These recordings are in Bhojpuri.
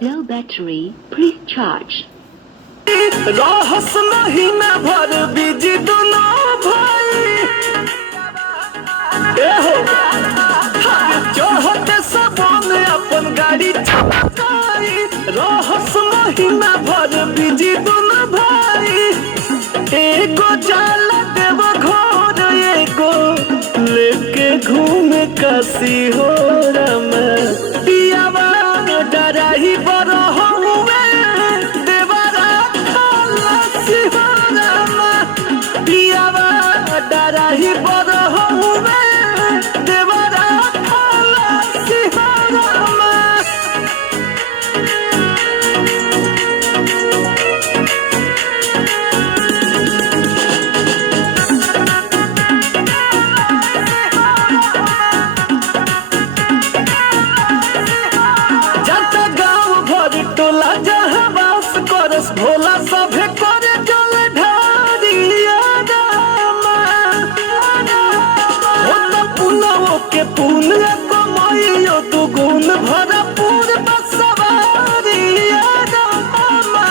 Low battery, please charge. रहस महीना भर बिजी दोनों भाई चढ़ते सबन अपन गाड़ी छपकाई रहस महीना भर बिजी दोनों भाई एगो जाला देव घर एगो लेके घूमे काशी हो रमा पियावा डराही बरह पियावा डराही बरह देवरा सिहरमा जत गाँव भर टोला जहाँ बास करस भोला सभे करे जल ढारिया के पुण्य कमाइयो दुगुन भरपूर बसवारिया रामा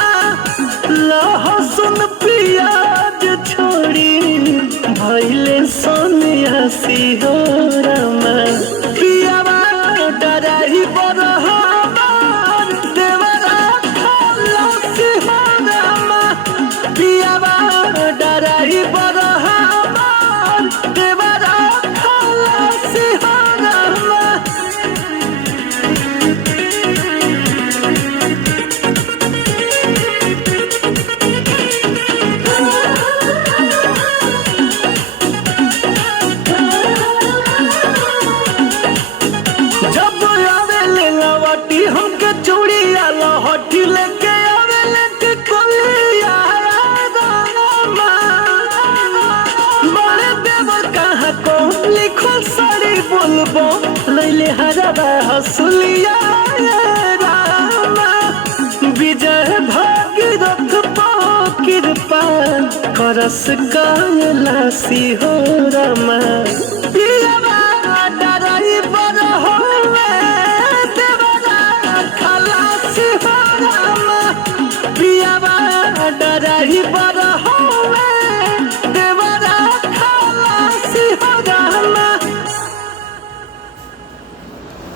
लहसुन प्याज छोड़ी भइले सन्यासी हो रमा पियावा डराही बरह देवरा खलासी हो रमा पियावा डराही बरह देवरा खलासी हो रमा जब आवेले लवटी हमके चूड़िया लहठी लेके आवेले टिकोलिया रामा बड़े देवर कहाँ को लिखल साड़ी बोलबो लैले हरबा हसुलिया रामा विजय भागीरथ कृपा करस कायलासी हो रमा